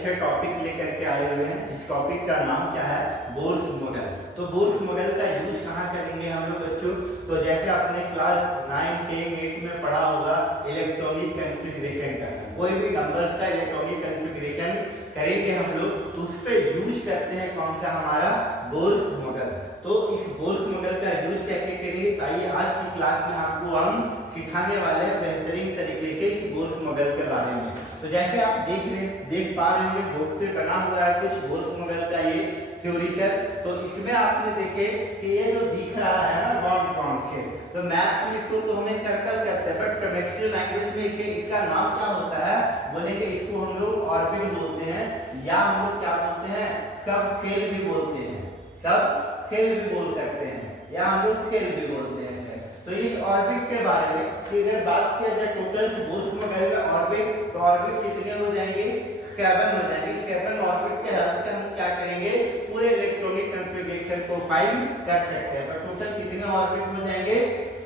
अच्छे टॉपिक लेकर के आए हुए हैं। इस टॉपिक का नाम क्या है? Bohr's model. तो बोर्स मॉडल का यूज कहाँ करेंगे हम लोग बच्चों? तो जैसे आपने क्लास 9, 10, 8 में पढ़ा होगा इलेक्ट्रॉनिक कॉन्फ़िगरेशन करना, कोई भी नंबर्स का इलेक्ट्रॉनिक कॉन्फ़िगरेशन करेंगे हम लोग, तो उस पर यूज करते हैं कौन सा? हमारा बोर्स मॉडल। तो इस बोर्स मॉडल का यूज कैसे करेंगे? आइए आज की क्लास में आपको हम सिखाने वाले हैं बेहतरीन तरीके से इस बोर्स मॉडल के बारे में। तो जैसे आप देख पा रहे होंगे बोर्ड पे बना हुआ है कुछ बोर्स मॉडल का ये थ्योरी सर। तो इसमें आपने देखे कि ये जो दिख रहा है ना बॉन्ड कॉन्सेप्ट, तो मैथ्स में इसको तो हमें सर्कल करते हैं, बट केमिस्ट्री लैंग्वेज में इसे इसका नाम क्या होता है? बोलेंगे इसको हम लोग ऑर्बिट बोलते हैं, या हम लोग क्या बोलते हैं? सब सेल भी बोलते हैं, सब सेल भी बोल सकते हैं, या हम लोग सेल भी बोलते हैं सर। तो इस ऑर्बिट के बारे में कि अगर बात किया जाए टोटल बोर्स मॉडल में ऑर्बिट, तो ऑर्बिट कितने हो जाएंगे? 7 हो जाएंगे। 7 ऑर्बिट के हेल्प से हम क्या करेंगे? पूरे इलेक्ट्रॉनिक कॉन्फ़िगरेशन को फाइंड कर सकते हैं। तो टोटल कितने ऑर्बिट हो जाएंगे?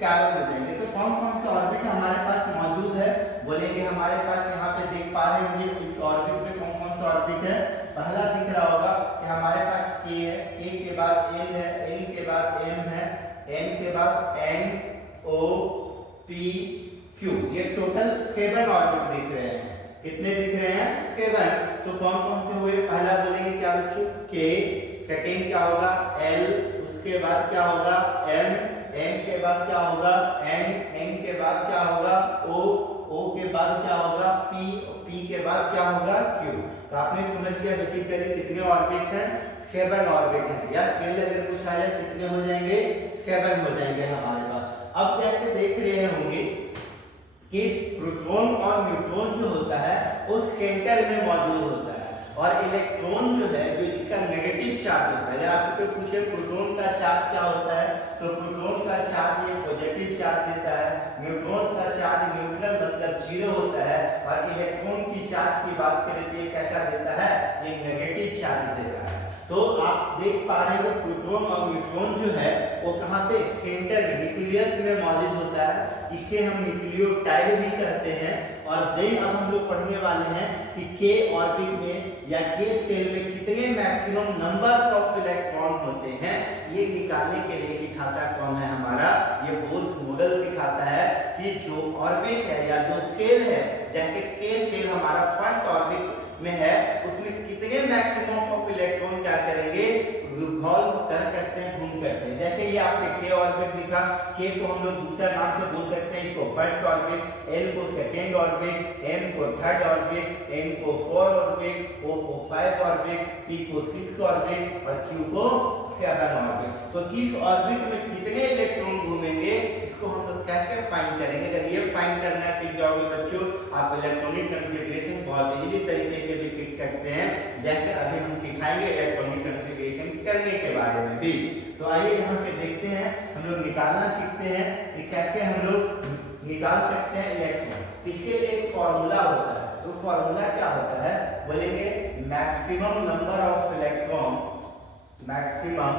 7 हो जाएंगे। तो कौन कौन से ऑर्बिट हमारे पास मौजूद है? बोलेंगे हमारे पास यहाँ पे देख पा रहे होंगे इस ऑर्बिट में कौन कौन सा ऑर्बिट है। पहला दिख रहा होगा कि हमारे पास K है, K के बाद L है, L के बाद M है, M के बाद N O P Q। ये टोटल 7 ऑर्बिट दिख रहे हैं। कितने दिख रहे हैं? 7। तो कौन कौन से हुए? पहला बोलेंगे क्या बच्चों? K, सेकेंड क्या होगा? L, उसके बाद क्या होगा? M, M के बाद क्या होगा? N, N के बाद क्या होगा? O, O के बाद क्या होगा? P, P के बाद क्या होगा? Q। तो आपने समझ गया बेसिकली कितने ऑर्बिट हैं? 7 ऑर्बिट हैं। या सेल अगर कुछ आ जाए कितने हो जाएंगे? 7 हो जाएंगे हमारे पास। अब जैसे देख रहे होंगे कि प्रोटॉन और न्यूट्रॉन जो होता है वो सेंटर में मौजूद होता है, और इलेक्ट्रॉन जो है जो इसका नेगेटिव चार्ज होता है। अगर आपको पूछे प्रोटॉन का चार्ज क्या होता है, तो प्रोटॉन का चार्ज ये पॉजिटिव चार्ज देता है, न्यूट्रॉन का चार्ज न्यूट्रल मतलब 0 होता है, और इलेक्ट्रॉन की चार्ज की बात करें तो ये कैसा देता है? ये नेगेटिव चार्ज देता है। तो आप देख पा रहे हो प्रोटॉन और न्यूट्रॉन जो है वो कहाँ पे? सेंटर में, न्यूक्लियस में मौजूद होता है। इसे हम न्यूक्लियोटाइड भी कहते हैं। और देन अब हम लोग पढ़ने वाले हैं कि K ऑर्बिट में या K सेल में कितने मैक्सिमम नंबर्स ऑफ इलेक्ट्रॉन होते हैं, ये निकालने के लिए सिखाता कौन है? हमारा ये बोर्स मॉडल सिखाता है कि जो ऑर्बिट है या जो सेल है, जैसे K सेल हमारा फर्स्ट ऑर्बिट में है, उसमें कितने मैक्सिमम ऑफ इलेक्ट्रॉन क्या करेंगे? रिवॉल्व कर सकते हैं, घूम सकते हैं। जैसे ये आपने K ऑर्बिट दिखा, K को हम लोग दूसरा नाम से बोल सकते हैं, इसको फर्स्ट ऑर्बिट, L को सेकेंड ऑर्बिट, M को थर्ड ऑर्बिट, N को 4 ऑर्बिट, O को 5 ऑर्बिट, P को 6 ऑर्बिट और Q को 7 ऑर्बिट। तो इस ऑर्बिट में कितने इलेक्ट्रॉन घूमेंगे इसको हम लोग कैसे फाइंड करेंगे? अगर ये फाइंड करना सीख जाओगे बच्चों, आप इलेक्ट्रॉनिक कॉन्फ़िगरेशन बहुत इजीली तरीके से भी सीख सकते हैं, जैसे अभी हम सिखाएंगे इलेक्ट्रॉनिक कॉन्फ़िगरेशन करने के बारे में भी। तो आइए यहाँ से देखते हैं, हम लोग निकालना सीखते हैं कि कैसे हम लोग निकाल सकते हैं इलेक्ट्रॉन। इसके लिए एक फॉर्मूला होता है। तो फॉर्मूला क्या होता है? बोलेंगे maximum number of electron, maximum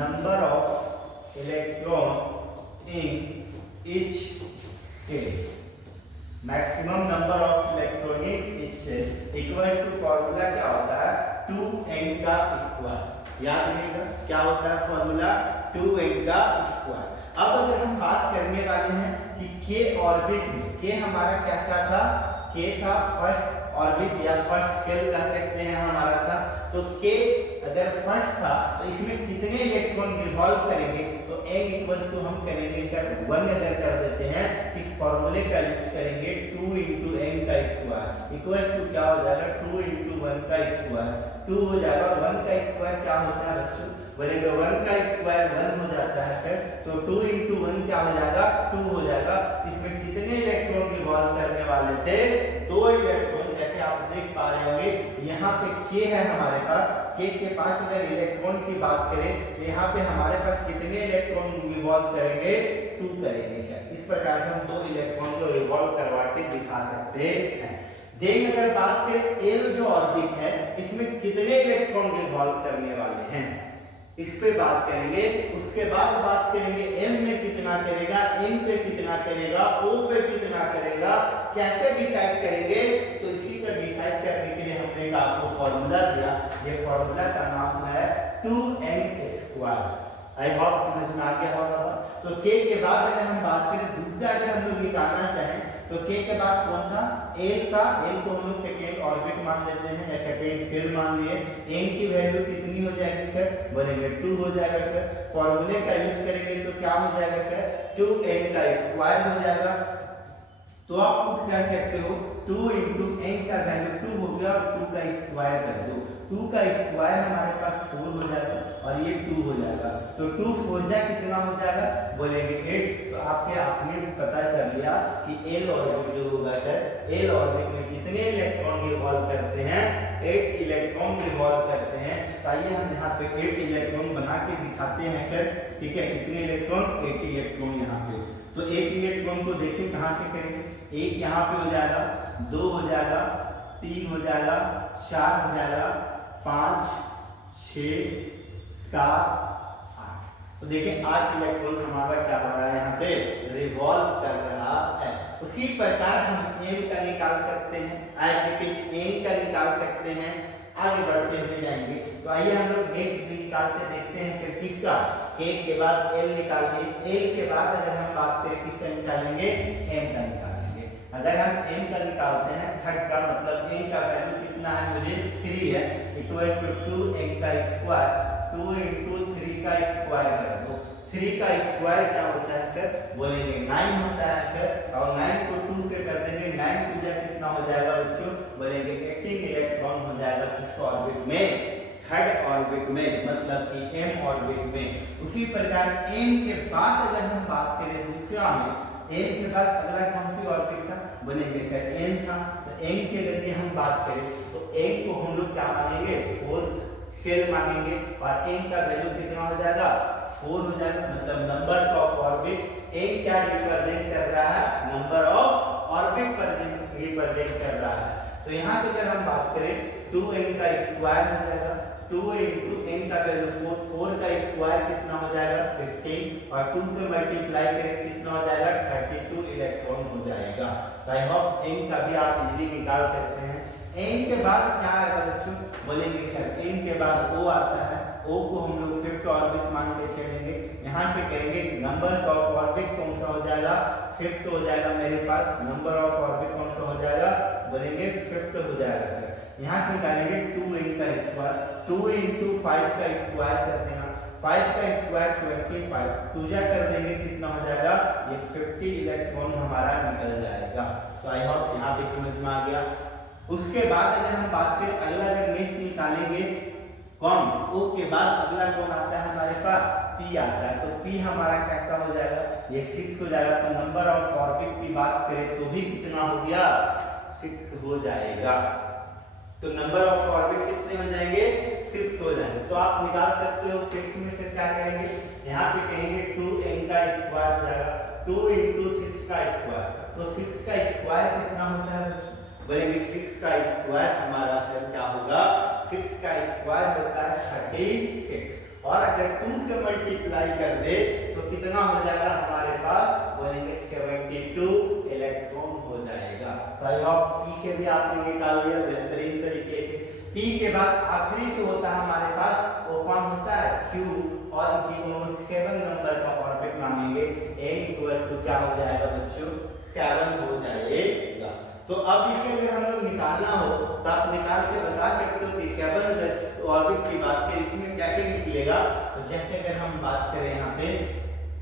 number of electron in each cell, maximum number of electron in each cell equal to formula क्या होता है? 2n का स्क्वायर। याद रखिएगा क्या होता है फॉर्मूला? 2n का स्क्वायर। अब अगर हम बात करने वाले हैं कि K ऑर्बिट में, K हमारा कैसा था? K था फर्स्ट ऑर्बिट या फर्स्ट सेल कह सकते हैं हमारा था। तो K अगर फर्स्ट था तो इसमें कितने इलेक्ट्रॉन रिवॉल्व करेंगे? तो n इक्वल्स टू हम करेंगे सर 1 अगर कर देते हैं, इस फॉर्मूले का यूज करेंगे 2 × n का स्क्वायर इक्वल्स टू क्या हो जाएगा? 2 × 1 का स्क्वायर। 2 हो जाएगा, 1 का स्क्वायर क्या होता है बच्चों? बोलेंगे 1 का स्क्वायर 1 हो जाता है सर। तो 2 × 1 क्या हो जाएगा? 2 हो जाएगा। इसमें कितने इलेक्ट्रॉन रिवॉल्व करने वाले थे? 2 इलेक्ट्रॉन। जैसे आप देख पा रहे होंगे यहाँ पे K है हमारे पास, K के पास अगर इलेक्ट्रॉन की बात करें तो यहाँ पे हमारे पास कितने इलेक्ट्रॉन रिवॉल्व करेंगे? 2 करेंगे सर। इस प्रकार से हम 2 इलेक्ट्रॉन को रिवॉल्व करवा के दिखा सकते हैं। देन अगर बात करें L जो ऑर्बिट है, इसमें कितने इलेक्ट्रॉन रिवॉल्व करने वाले हैं, इस पे बात करेंगे। उसके बाद बात करेंगे M में कितना करेगा, N पे कितना करेगा, O पे कितना करेगा, कैसे डिसाइड करेंगे? तो इसी का डिसाइड करने के लिए हमने मैंने एक आपको फॉर्मूला दिया, ये फॉर्मूला का नाम है 2n²। आई होप समझ में आ गया होगा। तो k के बाद अगर हम बात करें दूसरा, अगर हम लोग निकालना चाहें तो k के बाद कौन था, l था। l को हम लोग सेकेंड ऑर्बिट मान लेते हैं या सेकेंड सेल मान लिए। n की वैल्यू कितनी हो जाएगी सर, बोलेंगे 2 हो जाएगा सर। फॉर्मूले का यूज करेंगे तो क्या हो जाएगा सर, 2n² हो जाएगा। तो आप पुट कर सकते हो 2 इंटू n का वैल्यू 2 हो गया और 2 का स्क्वायर कर दो। 2 का स्क्वायर हमारे पास 4 हो जाएगा और ये 2 हो जाएगा। तो 2 4 जा कितना हो जाएगा, बोलेंगे 8। तो आपने पता कर लिया कि एल ऑर्बिट जो होगा सर, एल ऑर्बिट में कितने इलेक्ट्रॉन रिवॉल्व करते हैं, 8 इलेक्ट्रॉन रिवॉल्व करते हैं। तो आइए हम यहाँ पे 8 इलेक्ट्रॉन बना के दिखाते हैं सर, ठीक है। कितने इलेक्ट्रॉन, 8 इलेक्ट्रॉन यहाँ पे। तो 1 इलेक्ट्रॉन को देखिए कहाँ से करेंगे, 1 यहाँ पे हो जाएगा, 2 हो जाएगा, 3 हो जाएगा, 4 हो जाएगा, 5 6 7 8। तो देखिए 8 इलेक्ट्रॉन हमारा क्या हो रहा है, यहाँ पे रिवॉल्व कर रहा है। उसी प्रकार हम m का निकाल सकते हैं, n का निकाल सकते हैं, आगे बढ़ते हुए जाएंगे। तो आइए हम लोग नेक्स्ट भी निकाल के देखते हैं फिर किसका, k के बाद l निकालिए, l के बाद अगर हम बात करें किसका निकालेंगे, m का निकालेंगे। अगर हम m का निकालते हैं, थर्ड का मतलब n का वैल्यू कितना है, मुझे 3 है, इक्वल टू 2n का स्क्वायर, 2 इंटू 3 का स्क्वायर कर दो। 3 का स्क्वायर क्या होता है सर, बोलेंगे 9 होता है सर। और 9 को 2 से कर देंगे, 9 2 जा कितना हो जाएगा बच्चों, बोलेंगे 18 इलेक्ट्रॉन हो जाएगा किस ऑर्बिट में, थर्ड ऑर्बिट में, मतलब कि m ऑर्बिट में। उसी प्रकार m के बाद अगर हम बात करें दूसरा में, m के बाद अगला कौन सी ऑर्बिट था, बोलेंगे सर n था। तो n के लिए हम बात करें तो n को हम लोग क्या मानेंगे, 4 सेल मानेंगे और n का वैल्यू कितना हो जाएगा, 4 हो जाएगा। मतलब नंबर ऑफ ऑर्बिट, n क्या रिप्रेजेंट कर रहा है, नंबर ऑफ ऑर्बिट पर रिप्रेजेंट कर रहा है। तो यहाँ से अगर हम बात करें 2n का स्क्वायर हो जाएगा, 2 इंटू n का वैल्यू 4, 4 का स्क्वायर कितना हो जाएगा 16 और 2 से मल्टीप्लाई करें कितना हो जाएगा 32 इलेक्ट्रॉन हो जाएगा। तो आई होप n का भी आप इजीली निकाल सकते हैं। n के बाद क्या आएगा बच्चों, बोलेंगे सर n के बाद o आता है, o को हम लोग फिफ्थ ऑर्बिट मान के चलेंगे। यहाँ से करेंगे नंबर्स ऑफ ऑर्बिट कौन सा हो जाएगा, फिफ्थ हो जाएगा मेरे पास। नंबर ऑफ ऑर्बिट कौन सा हो जाएगा, बोलेंगे फिफ्थ हो जाएगा सर। यहाँ से निकालेंगे 2n का स्क्वायर, 2 इंटू 5 का स्क्वायर कर देना, 5 का स्क्वायर 25, 2 जा कर देंगे कितना हो जाएगा, ये 50 इलेक्ट्रॉन हमारा निकल जाएगा। तो आई होप यहाँ पे समझ में आ गया। उसके बाद अगर हम बात करें अगला, अगर नेक्स्ट निकालेंगे कौन, O के बाद अगला कौन आता है हमारे पास, P आता है। तो P हमारा कैसा हो जाएगा, ये 6 हो जाएगा। तो नंबर ऑफ ऑर्बिट की बात करें तो भी कितना हो गया, 6 हो जाएगा। तो नंबर ऑफ ऑर्बिट कितने हो जाएंगे, 6 हो जाएंगे। तो आप निकाल सकते हो 6 में से क्या करेंगे, यहाँ पे कहेंगे 2n का स्क्वायर हो जाएगा, 2 इंटू 6 का स्क्वायर। तो 6 का स्क्वायर कितना होता है, बोलेंगे 6 का स्क्वायर हमारा सर क्या होगा, 6 का स्क्वायर होता है 36 और अगर 2 से मल्टीप्लाई कर दे तो कितना हो जाएगा हमारे पास, बोलेंगे 72 इलेक्ट्रॉन हो जाएगा। तो आई होप P से भी आपने निकाल लिया बेहतरीन तरीके से। P के बाद आखिरी जो होता है हमारे पास वो कौन होता है, Q, और इसी को हम 7 नंबर का ऑर्बिट मानेंगे। n इक्वल टू क्या हो जाएगा बच्चों, 7 हो जाएगा। तो अब इसे अगर हम लोग निकालना हो तो आप निकाल के बता सकते हो कि 7 ऑर्बिट की बात करें इसमें कैसे निकलेगा। तो जैसे अगर हम बात करें यहाँ पे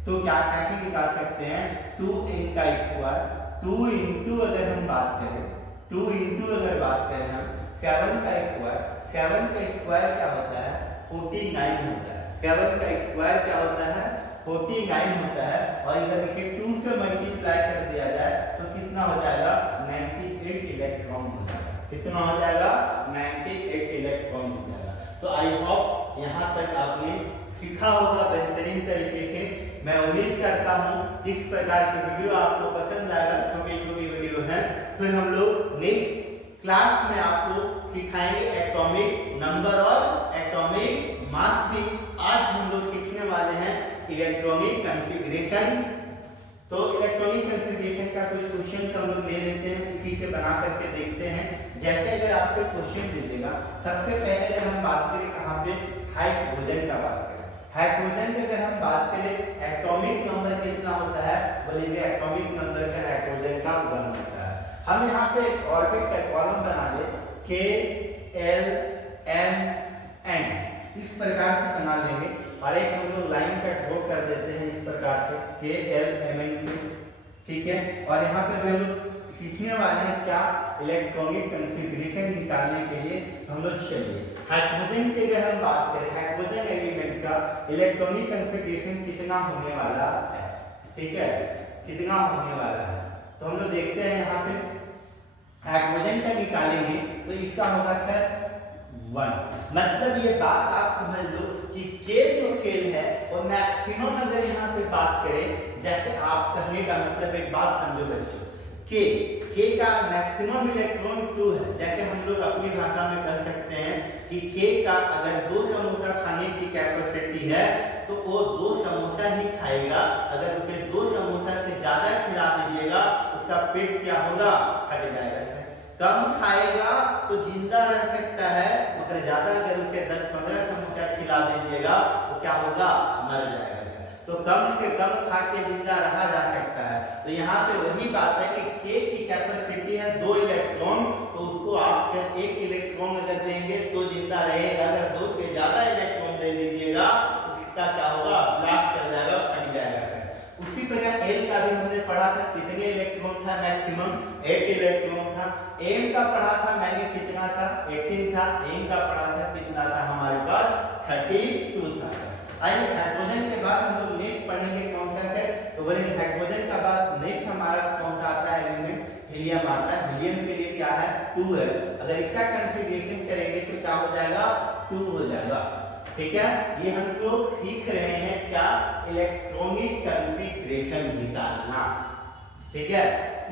तो क्या कैसे निकाल सकते हैं, 2n का स्क्वायर, 2 इंटू अगर हम बात करें, 2 इंटू अगर बात करें हम 7 का स्क्वायर, 7 का स्क्वायर क्या होता है, 49 होता है। 7 का स्क्वायर क्या होता है, 49 होता है। और इधर इसे 2 से मल्टीप्लाई कर दिया जाए तो कितना हो जाएगा, 98 इलेक्ट्रॉन हो जाएगा। कितना हो जाएगा, 98 इलेक्ट्रॉन हो जाएगा। तो आई होप यहाँ तक आपने सीखा होगा बेहतरीन तरीके से। मैं उम्मीद करता हूँ इस प्रकार की वीडियो आपको पसंद आएगा। छोटी छोटी वीडियो है, फिर हम लोग नेक्स्ट क्लास में आपको सिखाएंगे एटॉमिक नंबर और एटॉमिक मास भी। आज हम लोग सीखने वाले हैं इलेक्ट्रॉनिक कॉन्फ़िगरेशन। तो इलेक्ट्रॉनिक कॉन्फ़िगरेशन का कुछ क्वेश्चन हम लोग ले लेते हैं, उसी से बना करके देखते हैं। जैसे अगर आपसे क्वेश्चन दे देगा, सबसे पहले अगर हम बात करें कहाँ पे, हाइड्रोजन का बात करें, हाइड्रोजन की अगर हम बात करें एटॉमिक नंबर कितना होता है, बोलेंगे एटॉमिक नंबर से हाइड्रोजन का 1 होता है। हम यहाँ पे ऑर्बिट का कॉलम बना ले K L M N, इस प्रकार से बना लेंगे और एक हम लोग लाइन का ड्रॉ कर देते हैं इस प्रकार से K L M N, ठीक है। और यहाँ पे हम लोग सीखने वाले हैं क्या, इलेक्ट्रॉनिक कॉन्फ़िगरेशन निकालने के लिए हम लोग चलिए हाइड्रोजन की अगर हम बात करें, हाइड्रोजन एलिमेंट का इलेक्ट्रॉनिक कॉन्फ़िगरेशन कितना होने वाला है, ठीक है, कितना होने वाला है। तो हम लोग देखते हैं यहाँ पे हाइड्रोजन का निकालेंगे तो इसका होगा सर 1। मतलब ये बात आप समझ लो कि K जो सेल है वो मैक्सिमम अगर यहाँ पे बात करें, जैसे आप कहने का मतलब एक बात समझो बच्चों, K का मैक्सिमम इलेक्ट्रॉन 2 है। जैसे हम लोग अपनी भाषा में कह सकते हैं कि K का अगर 2 समोसा खाने की कैपेसिटी है तो वो 2 समोसा ही खाएगा। अगर उसे 2 समोसा से ज्यादा खिला दीजिएगा उसका पेट क्या होगा, फट जाएगा। कम खाएगा तो जिंदा रह सकता है, मगर ज्यादा अगर उसे 10-15 समोसा खिला दीजिएगा तो क्या होगा, मर जाएगा। तो कम से कम खा के जिंदा रहा जा सकता है। तो यहाँ पे वही बात है कि K की कैपेसिटी है 2 इलेक्ट्रॉन, तो उसको आप सिर्फ 1 इलेक्ट्रॉन अगर देंगे तो जिंदा रहेगा। अगर 2 से ज्यादा इलेक्ट्रॉन दे दीजिएगा उसका क्या होगा, ब्लास्ट कर जाएगा, फट जाएगा। उसी प्रकार L का भी हमने पढ़ा था, कितने इलेक्ट्रॉन था, मैक्सिमम 8 इलेक्ट्रॉन था। M का पढ़ा था मैंने, कितना था, 18 था। N का पढ़ा था, कितना था हमारे पास, 32 था। आइए हाइड्रोजन के बाद हम लोग नेक्स्ट पढ़ेंगे कौन सा है, तो बोलेंगे हाइड्रोजन का बाद नेक्स्ट हमारा कौन सा आता है एलिमेंट, हीलियम आता है। हीलियम के लिए क्या है, 2 है। अगर इसका कॉन्फ़िगरेशन करेंगे तो क्या हो जाएगा, 2 हो जाएगा, ठीक है। ये हम लोग सीख रहे हैं क्या, इलेक्ट्रॉनिक कॉन्फ़िगरेशन निकालना, ठीक है।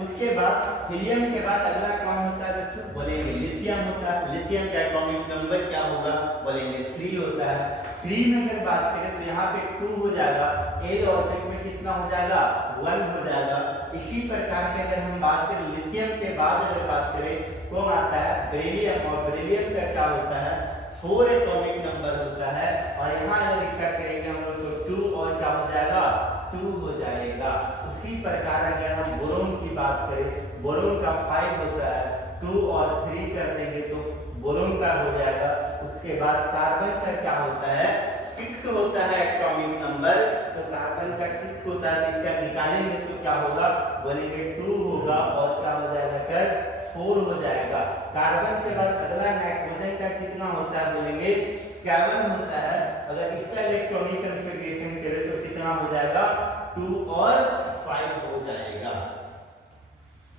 उसके बाद हीलियम के बाद अगला कौन होता है बच्चों, बोलेंगे लिथियम होता है। लिथियम का एटॉमिक नंबर क्या होगा, बोलेंगे 3 होता है। 3 में अगर बात करें तो यहाँ पे 2 हो जाएगा, एल ऑर्बिट में कितना हो जाएगा, 1 हो जाएगा। इसी प्रकार से अगर हम बात करें लिथियम के बाद अगर बात करें कौन आता है, बेरिलियम। और बेरिलियम का क्या होता है, 4 एटॉमिक नंबर होता है। और यहाँ अगर इसका करेंगे हम लोग तो 2 और क्या हो जाएगा, 2 हो जाएगा। उसी प्रकार अगर हम बोरोन की बात करें, बोरोन का 5 होता है, 2 और 3 कर देंगे तो बोरोन का हो जाएगा। उसके बाद कार्बन का क्या होता है, 6 होता है एटॉमिक नंबर, तो कार्बन का 6 होता है। इसका निकालेंगे तो क्या होगा, बोलेंगे 2 होगा और क्या हो जाएगा सर, 4 हो जाएगा। कार्बन के बाद अगला नाइट्रोजन का कितना होता है, बोलेंगे 7 होता है। अगर इसका इलेक्ट्रॉनिक कॉन्फ़िगरेशन करें तो कितना हो जाएगा, 2 और 5 हो जाएगा।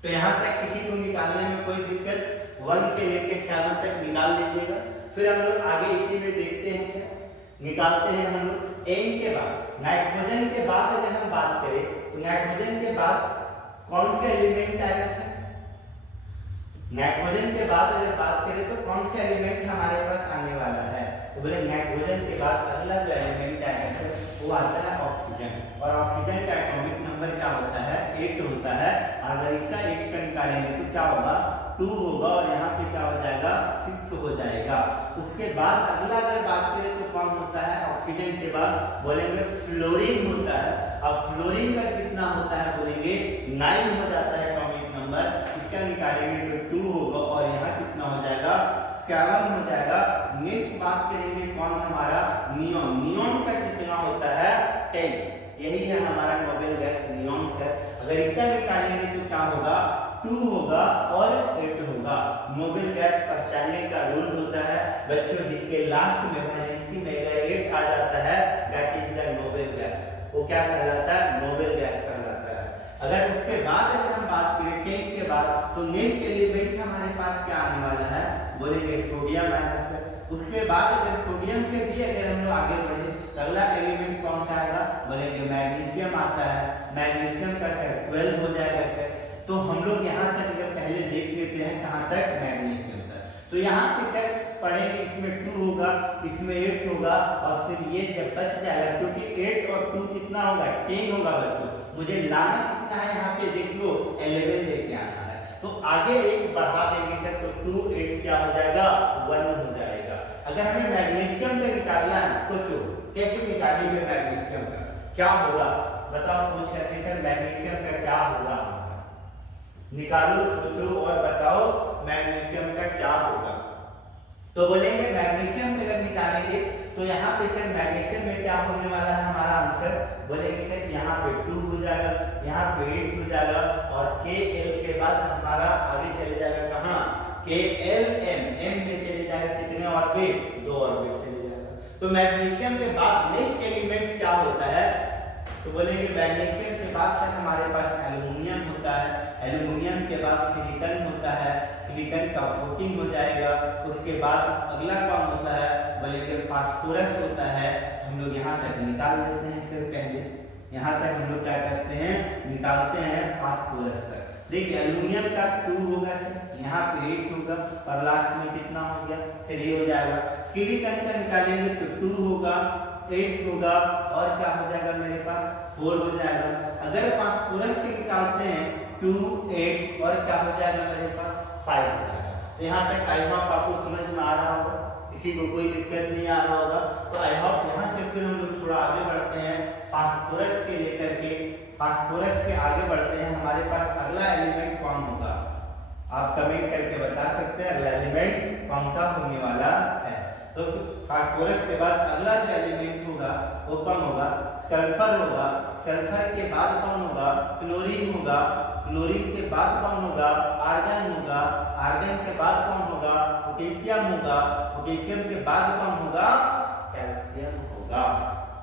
तो यहाँ तक किसी को निकालने में कोई दिक्कत, 1 से लेके 7 तक निकाल लीजिएगा। फिर हम लोग आगे इसी में देखते हैं सर, निकालते हैं हम लोग एन के बाद। नाइट्रोजन के बाद अगर हम बात करें तो नाइट्रोजन के बाद कौन से एलिमेंट आएगा सर, नाइट्रोजन के बाद अगर बात करें तो कौन से एलिमेंट हमारे पास आने वाला है, तो बोले नाइट्रोजन के बाद अगला जो एलिमेंट आएगा सर वो आता है ऑक्सीजन। और ऑक्सीजन का एटॉमिक नंबर क्या होता है, 8 होता है। और अगर इसका 1 का निकालेंगे तो क्या होगा, 2 होगा और यहाँ पे क्या हो जाएगा, 6 हो जाएगा। उसके बाद अगला अगर बात करें तो कौन होता है, ऑक्सीजन के बाद बोलेंगे फ्लोरीन होता है। अब फ्लोरीन का कितना होता है, बोलेंगे 9 हो जाता है एटॉमिक नंबर। इसका निकालेंगे तो 2 होगा और यहाँ कितना हो जाएगा, 7 हो जाएगा। नेक्स्ट बात करेंगे कौन हमारा, नियॉन। नियॉन का कितना होता है, 10। यही है हमारा नोबेल गैस नियॉन सर। अगर इसका निकालेंगे तो क्या होगा, 2 होगा और 8 होगा। नोबेल गैस पहचानने का रूल होता है बच्चों, जिसके लास्ट में वैलेंसी में अगर 8 आ जाता है that is the noble gas. वो क्या कहलाता है, नोबेल गैस कहलाता है। अगर उसके बाद अगर हम बात करें 10 के बाद तो नेक्स्ट एलिमेंट हमारे पास क्या आने वाला है, बोलेंगे सोडियम आएगा सर। उसके बाद अगर सोडियम से भी अगर हम लोग आगे बढ़े तो अगला एलिमेंट कौन सा आएगा, बोलेंगे मैग्नीशियम आता है। मैग्नीशियम का सर 12 हो जाएगा सर। तो हम लोग यहाँ तक अगर पहले देख लेते हैं कहाँ तक, मैग्नीशियम तक। तो यहाँ पे सर पढ़ेंगे इसमें 2 होगा, इसमें 8 होगा और फिर ये जब बच जाएगा, क्योंकि 8 और 2 कितना होगा, 10 होगा बच्चों। मुझे लाना कितना है यहाँ पे देख लो, 11 लेके आना है। तो आगे एक बढ़ा देंगे सर तो 2 8 क्या हो जाएगा 1 हो जाएगा। अगर हमें मैग्नीशियम का निकालना है, सोचो कैसे निकालेंगे मैग्नीशियम का, क्या होगा बताओ, सोच कैसे सर मैग्नीशियम का क्या होगा हमारा, निकालो सोचो और बताओ मैग्नीशियम का क्या होगा। तो बोलेंगे मैग्नीशियम अगर निकालेंगे तो यहाँ पे सर मैग्नीशियम में क्या होने वाला है हमारा आंसर, बोलेंगे सर यहाँ पे 2 हो जाएगा, यहाँ पे 8 हो जाएगा और KL के बाद हमारा आगे चले जाएगा कहाँ, KLM, M में चले जाएगा कितने ऑर्बिट, 2 ऑर्बिट चले जाएगा। तो मैग्नीशियम के बाद नेक्स्ट एलिमेंट क्या होता है, तो बोलेंगे मैग्नीशियम के बाद सर हमारे पास एल्युमिनियम होता है, एल्युमिनियम के बाद सिलिकॉन होता है, सिलिकॉन का 14 हो जाएगा। उसके बाद अगला कौन होता है, बोलेंगे फास्फोरस होता है। हम लोग यहाँ तक निकाल देते हैं सर, पहले यहाँ तक हम लोग क्या करते हैं निकालते हैं फास्फोरस तक। देखिए एल्युमिनियम का 2 होगा सर, यहाँ पे 8 होगा और लास्ट में कितना हो गया 3 हो जाएगा। सिलिकॉन का निकालेंगे तो 2 होगा, 8 होगा और क्या हो जाएगा मेरे पास 4 हो जाएगा। अगर फास्फोरस के निकालते हैं 2 8 और क्या हो जाएगा मेरे पास 5 हो जाएगा। तो यहाँ तक आई होप आपको समझ में आ रहा होगा, किसी को कोई दिक्कत नहीं आ रहा होगा। तो आई होप यहाँ से फिर हम लोग थोड़ा आगे बढ़ते हैं, फास्फोरस से लेकर के फास्फोरस से आगे बढ़ते हैं। हमारे पास अगला एलिमेंट कौन होगा, आप कमेंट करके बता सकते हैं अगला एलिमेंट कौन सा होने वाला है। तो फास्फोरस के बाद अगला जो एलिमेंट होगा वो कौन होगा, सल्फर होगा। सल्फर के बाद कौन होगा, क्लोरीन होगा। क्लोरीन के बाद कौन होगा, आर्गन होगा। आर्गन के बाद कौन होगा, पोटेशियम होगा। पोटेशियम के बाद कौन होगा, कैल्शियम होगा।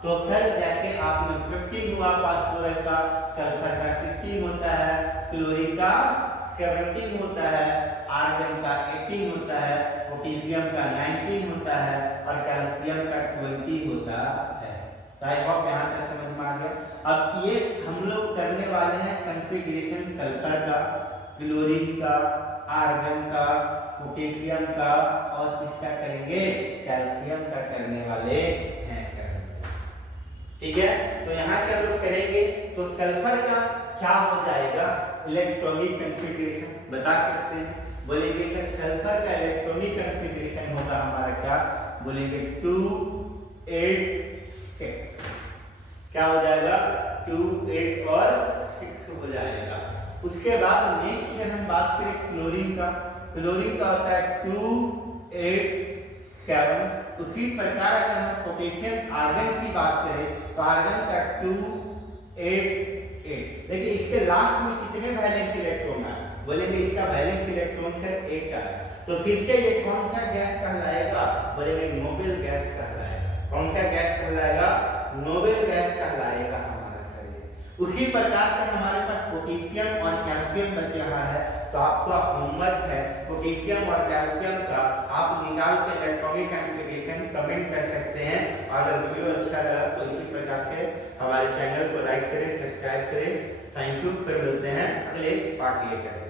तो सर जैसे आपने 15 हुआ फास्फोरस का, सल्फर का 16 होता है, क्लोरीन का 17 होता है, आर्गन का 18 होता है, पोटेशियम का 19 होता है और कैल्शियम का 20 होता है। तो आई होप यहाँ तक समझ में आ गया। अब ये हम लोग करने वाले हैं कॉन्फ़िगरेशन सल्फर का, क्लोरीन का, आर्गन का, पोटेशियम का और किसका करेंगे, कैल्शियम का करने वाले हैं सर। ठीक है, तो यहाँ से हम लोग करेंगे। तो सल्फर का क्या हो जाएगा, इलेक्ट्रॉनिक कॉन्फ़िगरेशन बता सकते हैं, बोलेंगे सर सल्फर का इलेक्ट्रॉनिक कॉन्फ़िगरेशन होगा हमारा क्या, बोलेंगे 2 8 6। क्या हो जाएगा 2 8 और 6 हो जाएगा। उसके बाद नेक्स्ट अगर हम बात करें क्लोरीन का, क्लोरीन का होता है 2 8 7। उसी प्रकार अगर हम पोटेशियम आर्गन की बात करें तो आर्गन का 2 8 8। देखिए इसके लास्ट में कितने वैलेंस इलेक्ट्रॉन है, बोलेंगे इसका वैलेंस इलेक्ट्रॉन सर 1 का है। तो फिर से ये कौन सा गैस कहलाएगा, बोलेंगे नोबेल गैस कहलाएगा। कौन सा गैस कहलाएगा, नोबेल गैस कहलाएगा हमारा सर ये। उसी प्रकार से हमारे पास पोटेशियम और कैल्शियम बच रहा है। तो आपका होमवर्क है पोटेशियम और कैल्शियम का, आप निकाल के इलेक्ट्रॉनिक कॉन्फ़िगरेशन कमेंट कर सकते हैं। अगर वीडियो अच्छा लगा तो इसी प्रकार से हमारे चैनल को लाइक करें, सब्सक्राइब करें। थैंक यू, फिर मिलते हैं अगले पार्ट लेकर।